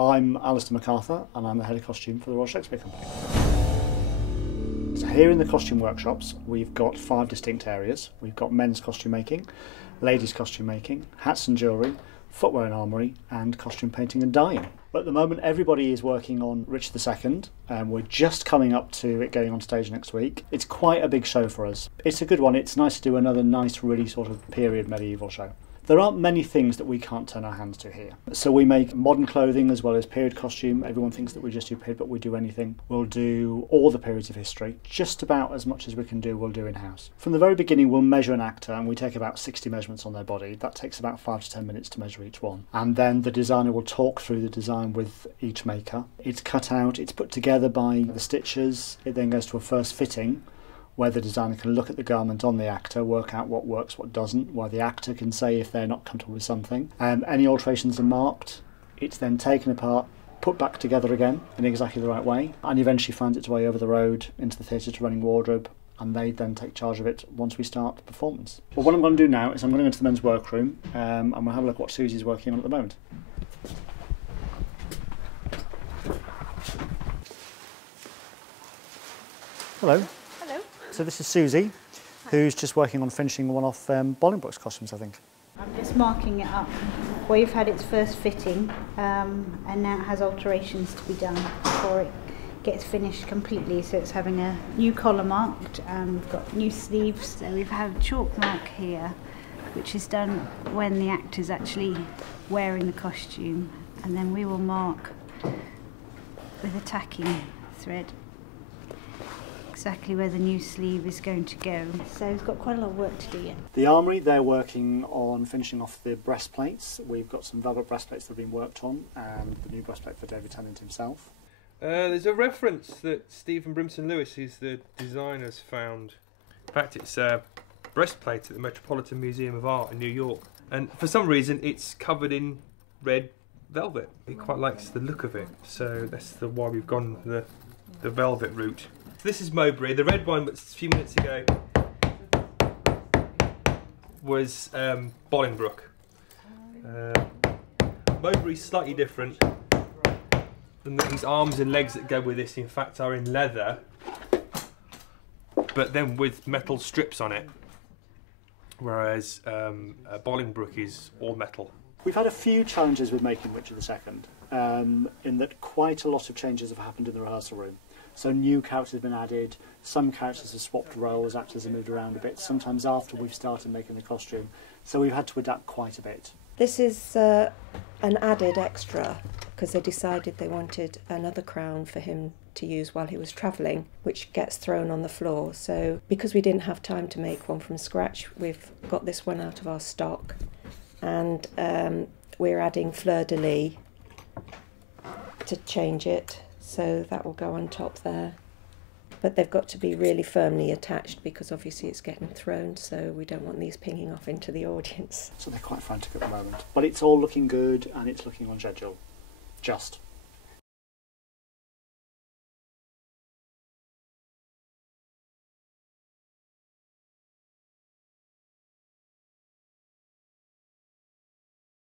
I'm Alistair McArthur and I'm the head of costume for the Royal Shakespeare Company. So here in the costume workshops we've got 5 distinct areas. We've got men's costume making, ladies costume making, hats and jewellery, footwear and armoury, and costume painting and dyeing. But at the moment everybody is working on Richard II and we're just coming up to it going on stage next week. It's quite a big show for us. It's a good one. It's nice to do another nice really sort of period medieval show. There aren't many things that we can't turn our hands to here. So we make modern clothing as well as period costume. Everyone thinks that we just do period, but we do anything. We'll do all the periods of history. Just about as much as we can do, we'll do in-house. From the very beginning, we'll measure an actor and we take about 60 measurements on their body. That takes about 5 to 10 minutes to measure each one. And then the designer will talk through the design with each maker. It's cut out, it's put together by the stitchers. It then goes to a first fitting, where the designer can look at the garment on the actor, work out what works, what doesn't, where the actor can say if they're not comfortable with something. Any alterations are marked. It's then taken apart, put back together again in exactly the right way, and eventually finds its way over the road into the theatre to running wardrobe, and they then take charge of it once we start the performance. Well, what I'm going to do now is I'm going to go into the men's workroom and we'll have a look at what Susie's working on at the moment. Hello. So this is Susie, who's just working on finishing one off Bolingbroke's costumes, I think. I'm just marking it up. We've had its first fitting and now it has alterations to be done before it gets finished completely. So it's having a new collar marked and we've got new sleeves. So we've had a chalk mark here, which is done when the actor's actually wearing the costume, and then we will mark with a tacking thread exactly where the new sleeve is going to go. So it's got quite a lot of work to do yet. The armoury, they're working on finishing off the breastplates. We've got some velvet breastplates that have been worked on, and the new breastplate for David Tennant himself. There's a reference that Stephen Brimson Lewis, who's the designer, has found. In fact, it's a breastplate at the Metropolitan Museum of Art in New York, and for some reason it's covered in red velvet. He quite likes the look of it, so that's why we've gone the velvet route. This is Mowbray. The red one, but a few minutes ago, was Bolingbroke. Mowbray's slightly different. And these arms and legs that go with this, in fact, are in leather, but then with metal strips on it. Whereas Bolingbroke is all metal. We've had a few challenges with making Richard II, in that quite a lot of changes have happened in the rehearsal room. So new characters have been added, some characters have swapped roles, actors have moved around a bit, sometimes after we've started making the costume. So we've had to adapt quite a bit. This is an added extra because they decided they wanted another crown for him to use while he was travelling, which gets thrown on the floor. So because we didn't have time to make one from scratch, we've got this one out of our stock, and we're adding fleur-de-lis to change it. So that will go on top there. But they've got to be really firmly attached because obviously it's getting thrown, so we don't want these pinging off into the audience. So they're quite frantic at the moment. But it's all looking good and it's looking on schedule. Just.